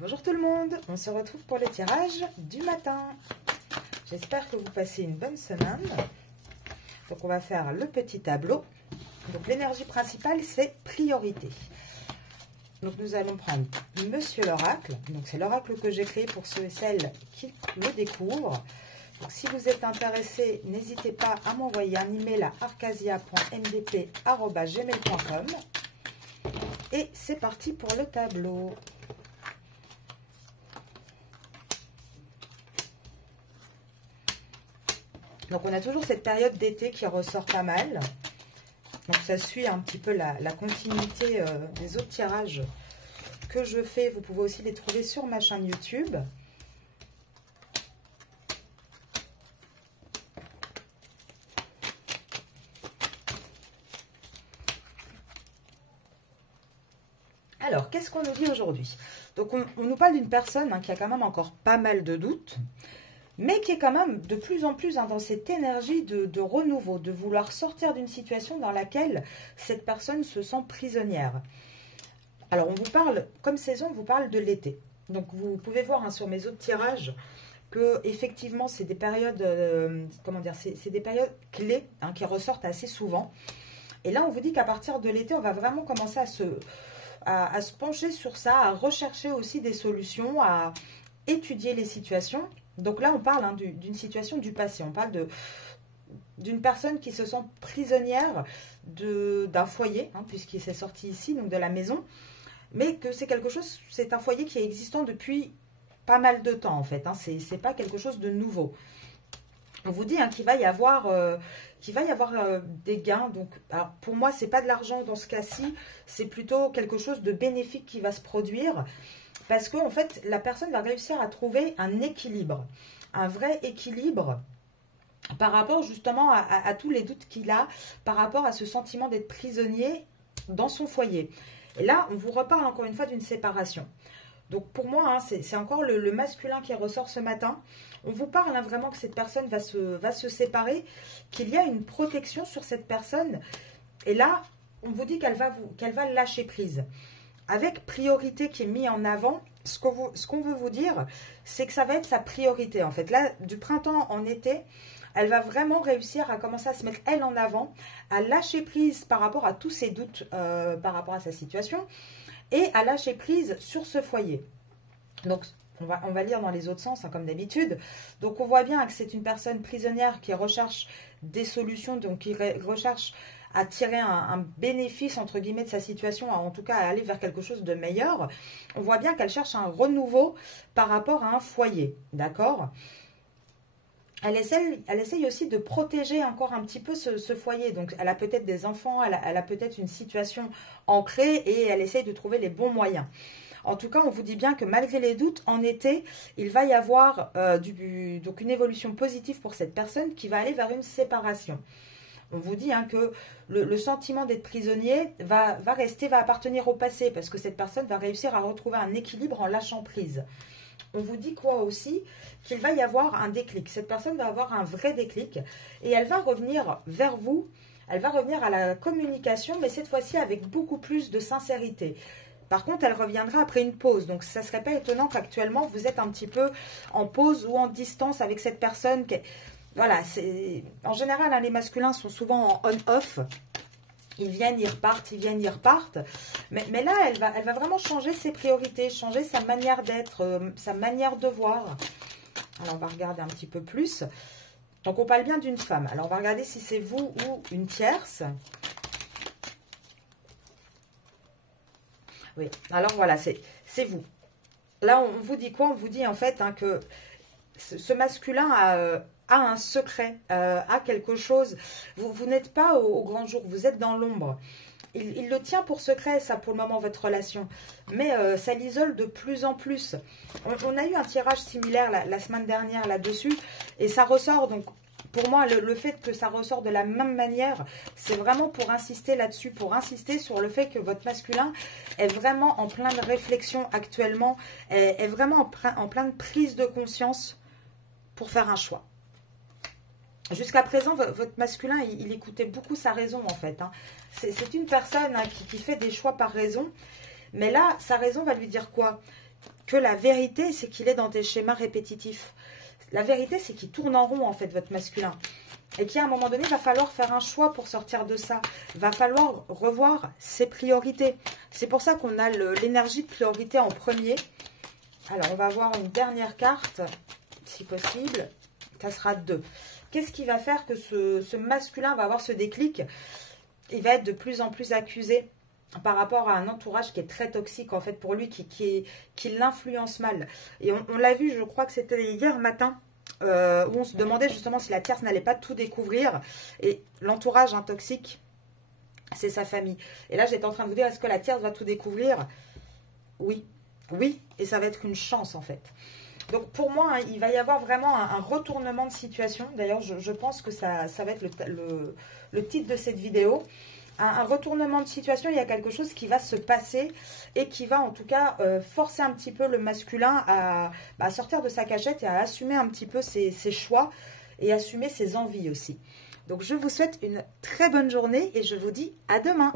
Bonjour tout le monde, on se retrouve pour le tirage du matin. J'espère que vous passez une bonne semaine. Donc on va faire le petit tableau. Donc l'énergie principale c'est priorité. Donc nous allons prendre Monsieur l'Oracle. Donc c'est l'oracle que j'ai créé pour ceux et celles qui me découvrent. Donc si vous êtes intéressé, n'hésitez pas à m'envoyer un email à arcasia.mdp@gmail.com. Et c'est parti pour le tableau. Donc on a toujours cette période d'été qui ressort pas mal. Donc ça suit un petit peu la continuité des autres tirages que je fais. Vous pouvez aussi les trouver sur ma chaîne YouTube. Alors, qu'est-ce qu'on nous dit aujourd'hui? Donc on nous parle d'une personne qui a quand même encore pas mal de doutes, mais qui est quand même de plus en plus dans cette énergie de renouveau, de vouloir sortir d'une situation dans laquelle cette personne se sent prisonnière. Alors, on vous parle, comme saison, on vous parle de l'été. Donc, vous pouvez voir sur mes autres tirages que effectivement, c'est des périodes, comment dire, c'est des périodes clés qui ressortent assez souvent. Et là, on vous dit qu'à partir de l'été, on va vraiment commencer à se pencher sur ça, à rechercher aussi des solutions, à étudier les situations. Donc là, on parle d'une situation du passé. On parle d'une personne qui se sent prisonnière d'un foyer, puisqu'il s'est sorti ici, donc de la maison, mais que c'est quelque chose, c'est un foyer qui est existant depuis pas mal de temps en fait. C'est pas quelque chose de nouveau. On vous dit qu'il va y avoir, des gains. Donc, alors pour moi, c'est pas de l'argent dans ce cas-ci, c'est plutôt quelque chose de bénéfique qui va se produire. Parce qu'en fait, la personne va réussir à trouver un équilibre, un vrai équilibre par rapport justement à tous les doutes qu'il a, par rapport à ce sentiment d'être prisonnier dans son foyer. Et là, on vous reparle encore une fois d'une séparation. Donc pour moi, c'est encore le masculin qui ressort ce matin. On vous parle vraiment que cette personne va se séparer, qu'il y a une protection sur cette personne. Et là, on vous dit qu'elle va lâcher prise. Avec priorité qui est mis en avant, ce qu'on veut vous dire, c'est que ça va être sa priorité. En fait, là, du printemps en été, elle va vraiment réussir à commencer à se mettre, elle, en avant, à lâcher prise par rapport à tous ses doutes, par rapport à sa situation, et à lâcher prise sur ce foyer. Donc, on va lire dans les autres sens, comme d'habitude. Donc, on voit bien que c'est une personne prisonnière qui recherche des solutions, donc qui recherche à tirer un bénéfice, entre guillemets, de sa situation, en tout cas à aller vers quelque chose de meilleur. On voit bien qu'elle cherche un renouveau par rapport à un foyer, d'accord? Elle essaye aussi de protéger encore un petit peu ce foyer. Donc, elle a peut-être des enfants, elle a peut-être une situation ancrée et elle essaye de trouver les bons moyens. En tout cas, on vous dit bien que malgré les doutes, en été, il va y avoir donc une évolution positive pour cette personne qui va aller vers une séparation. On vous dit que le sentiment d'être prisonnier va appartenir au passé parce que cette personne va réussir à retrouver un équilibre en lâchant prise. On vous dit quoi aussi? Qu'il va y avoir un déclic. Cette personne va avoir un vrai déclic et elle va revenir vers vous. Elle va revenir à la communication, mais cette fois-ci avec beaucoup plus de sincérité. Par contre, elle reviendra après une pause. Donc, ça ne serait pas étonnant qu'actuellement, vous êtes un petit peu en pause ou en distance avec cette personne. Voilà, en général, les masculins sont souvent en on-off. Ils viennent, ils repartent, ils viennent, ils repartent. Mais là, elle va vraiment changer ses priorités, changer sa manière d'être, sa manière de voir. Alors, on va regarder un petit peu plus. Donc, on parle bien d'une femme. Alors, on va regarder si c'est vous ou une tierce. Oui, alors voilà, c'est vous. Là, on vous dit quoi? On vous dit en fait que ce masculin a un secret, a quelque chose. Vous n'êtes pas au grand jour, vous êtes dans l'ombre. Il le tient pour secret, ça, pour le moment, votre relation. Mais ça l'isole de plus en plus. On a eu un tirage similaire la semaine dernière là-dessus. Et ça ressort, donc, pour moi, le fait que ça ressort de la même manière, c'est vraiment pour insister là-dessus, pour insister sur le fait que votre masculin est vraiment en pleine réflexion actuellement, est vraiment en pleine prise de conscience pour faire un choix. Jusqu'à présent, votre masculin, il écoutait beaucoup sa raison, en fait. C'est une personne qui fait des choix par raison. Mais là, sa raison va lui dire quoi? que la vérité, c'est qu'il est dans des schémas répétitifs. La vérité, c'est qu'il tourne en rond, en fait, votre masculin. Et qu'à un moment donné, il va falloir faire un choix pour sortir de ça. Il va falloir revoir ses priorités. C'est pour ça qu'on a l'énergie de priorité en premier. Alors, on va voir une dernière carte, si possible. Ça sera 2. Qu'est-ce qui va faire que ce masculin va avoir ce déclic? Il va être de plus en plus accusé par rapport à un entourage qui est très toxique, en fait, pour lui, qui l'influence mal. Et on l'a vu, je crois que c'était hier matin, où on se demandait justement si la tierce n'allait pas tout découvrir. Et l'entourage toxique, c'est sa famille. Et là, j'étais en train de vous dire, est-ce que la tierce va tout découvrir? Oui. Oui, et ça va être une chance, en fait. Donc, pour moi, il va y avoir vraiment un retournement de situation. D'ailleurs, je pense que ça va être le titre de cette vidéo. Un retournement de situation, il y a quelque chose qui va se passer et qui va en tout cas forcer un petit peu le masculin à sortir de sa cachette et à assumer un petit peu ses choix et assumer ses envies aussi. Donc je vous souhaite une très bonne journée et je vous dis à demain.